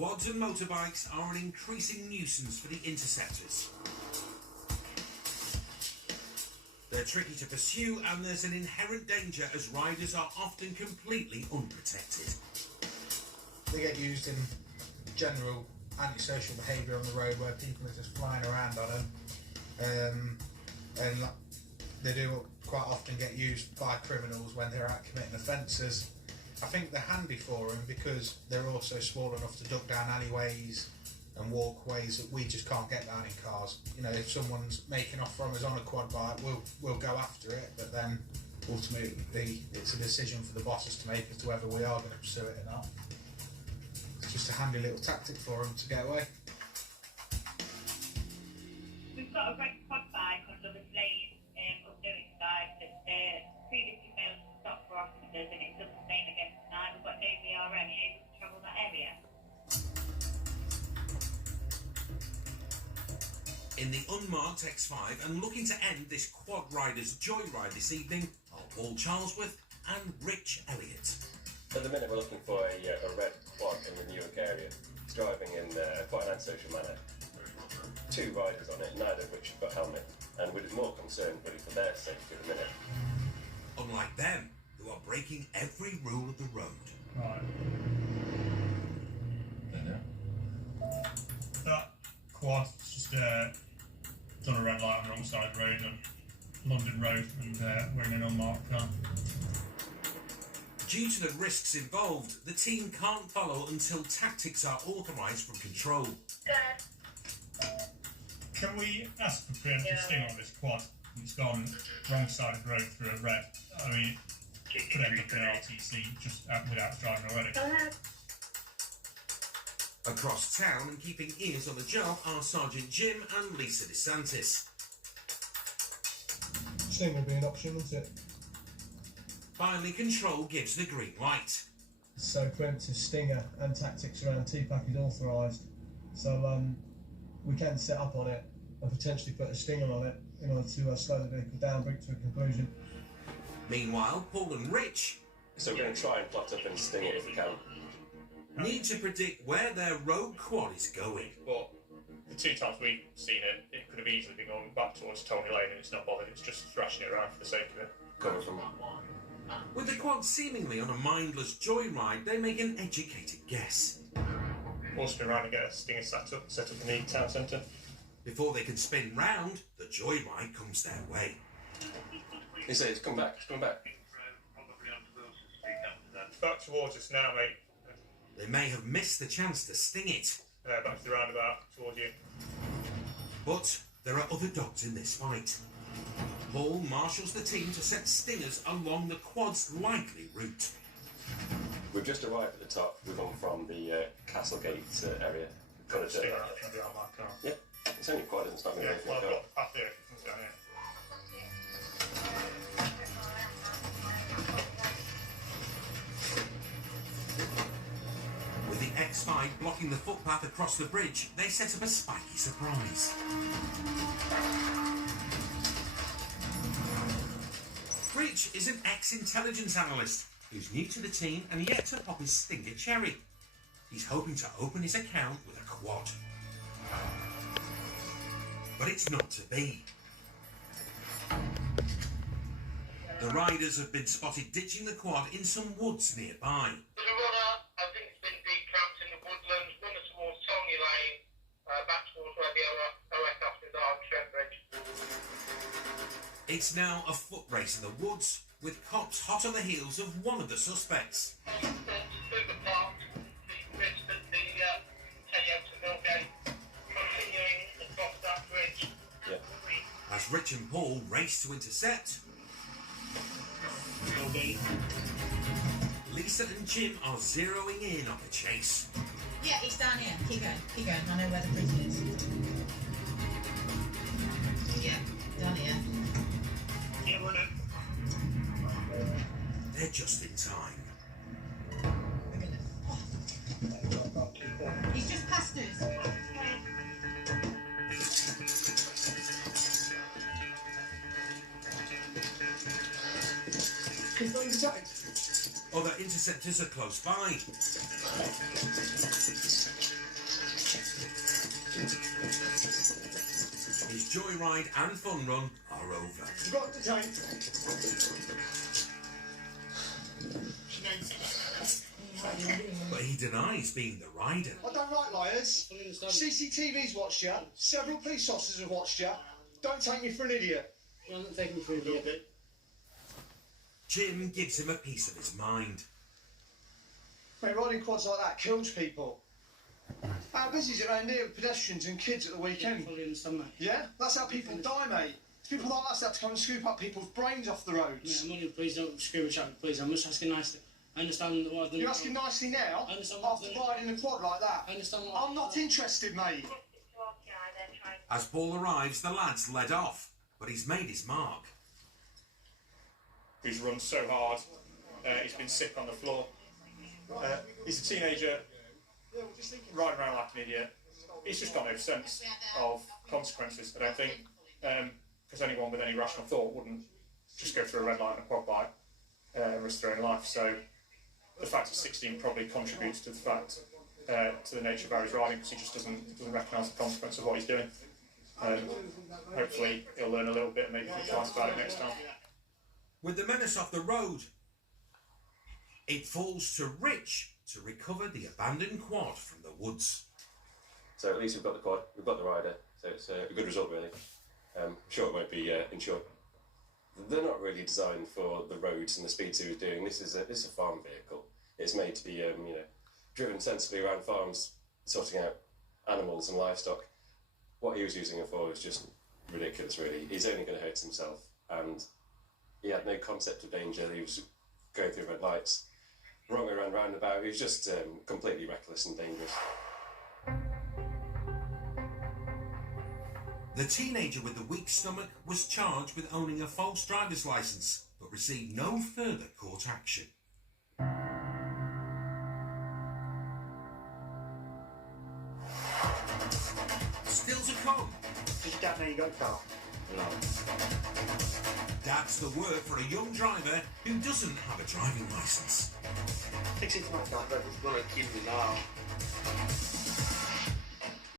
Quads and motorbikes are an increasing nuisance for the interceptors. They're tricky to pursue and there's an inherent danger as riders are often completely unprotected. They get used in general antisocial behaviour on the road where people are just flying around on them. And they do quite often get used by criminals when they're out committing offences. I think they're handy for them because they're also small enough to duck down alleyways and walkways that we just can't get down in cars. You know, if someone's making off from us on a quad bike, we'll go after it, but then ultimately it's a decision for the bosses to make as to whether we are going to pursue it or not. It's just a handy little tactic for them to get away. We've got a great quad bike on the lane up Newing side that's previously failed to stop for officers and it doesn't remain again tonight. We've got no VRM. Are you able to travel that area? In the unmarked X5 and looking to end this quad riders joyride this evening are Paul Charlesworth and Rich Elliott. At the minute we're looking for a red quad in the Newark area. It's driving in quite an antisocial manner. 2 riders on it, neither of which have got helmet, and we're more concerned really for their safety at the minute. Unlike them, who are breaking every rule of the road. Right. That quad just done a red light on the wrong side of the road on London Road and we're in an unmarked car. Due to the risks involved, the team can't follow until tactics are authorised from control. Can we ask for preemptive sting on this quad? It's gone wrong side of the road through a red. I mean, it could end up in RTC just without driving already. Across town and keeping ears on the job are Sergeant Jim and Lisa DeSantis. Sting would be an option, wouldn't it? Finally, control gives the green light. So preemptive stinger and tactics around TPAC is authorised. So we can set up on it and potentially put a stinger on it in order to slow the vehicle down, bring it to a conclusion. Meanwhile, Paul and Rich So we're going to try and plot up and sting it if we can. need to predict where their rogue quad is going. But the 2 times we've seen it, it could have easily been going back towards Tony Lane and it's not bothered, it's just thrashing it around for the sake of it. Coming from... With the quad seemingly on a mindless joyride, they make an educated guess. Also been around and get a stinger set up in the town centre. Before they can spin round, the joyride comes their way. He says, come back, come back. Back towards us now, mate. They may have missed the chance to sting it. Back to the roundabout, towards you. But there are other dogs in this fight. Paul marshals the team to set stingers along the quad's likely route. We've just arrived at the top. We've come from the Castlegate area. Got a stinger behind my car. Yeah, it's only quad, it's not going to Yeah, be well, I've anything. got the path here if it comes down here. With the X5 blocking the footpath across the bridge, they set up a spiky surprise. Rich is an ex-intelligence analyst who's new to the team and yet to pop his stinger cherry. He's hoping to open his account with a quad. But it's not to be. The riders have been spotted ditching the quad in some woods nearby. There's a runner, I think it's been decamped in the woodlands, runner towards Tony Lane, back towards where the OS officers are on Trent Bridge. It's now a foot race in the woods, with cops hot on the heels of one of the suspects. Through the park, the bridge that the Teddy Millgate, continuing across that bridge. Yeah. As Rich and Paul race to intercept, Lisa and Jim are zeroing in on the chase. Yeah, he's down here. Keep going. I know where the prison is. Yeah, down here. Yeah, we're in. They're just in time. He's just past us. Other interceptors are close by. His joyride and fun run are over. You've got to take. But he denies being the rider. I don't like liars. CCTV's watched you. Several police officers have watched you. Don't take me for an idiot. I'm not taking you for an idiot. Jim gives him a piece of his mind. Mate, riding quads like that kills people. How busy is it around here with pedestrians and kids at the weekend? Fully understand that. Yeah? That's how people die, mate. It's people like us that have to come and scoop up people's brains off the roads. Mate, I'm only, please don't scream and chat, please. I'm just asking nicely. I understand what I've done. You're asking nicely now? I understand what After I've done. riding a quad like that? I understand what I'm not interested, mate. As Paul arrives, the lads led off, but he's made his mark. Who's run so hard, he's been sick on the floor. He's a teenager, riding around like an idiot. He's just got no sense of consequences, I don't think, because anyone with any rational thought wouldn't just go through a red light and a quad bike and risk their own life. So the fact he's 16 probably contributes to the fact, to the nature of how he's riding, because he just doesn't recognise the consequence of what he's doing. Hopefully he'll learn a little bit and maybe think twice about it next time. With the menace off the road, it falls to Rich to recover the abandoned quad from the woods. So at least we've got the quad, we've got the rider, so it's a good result really. Sure it won't be insured. They're not really designed for the roads and the speeds he was doing. This is a farm vehicle. It's made to be driven sensibly around farms, sorting out animals and livestock. What he was using it for was just ridiculous really. He's only going to hurt himself, and he had no concept of danger. He was going through red lights, wrong around roundabout. He was just completely reckless and dangerous. The teenager with the weak stomach was charged with owning a false driver's licence, but received no further court action. Still to come. Does Dad know you got a car? No. That's the word for a young driver who doesn't have a driving licence. Fix it to my car. It's gonna kill me now.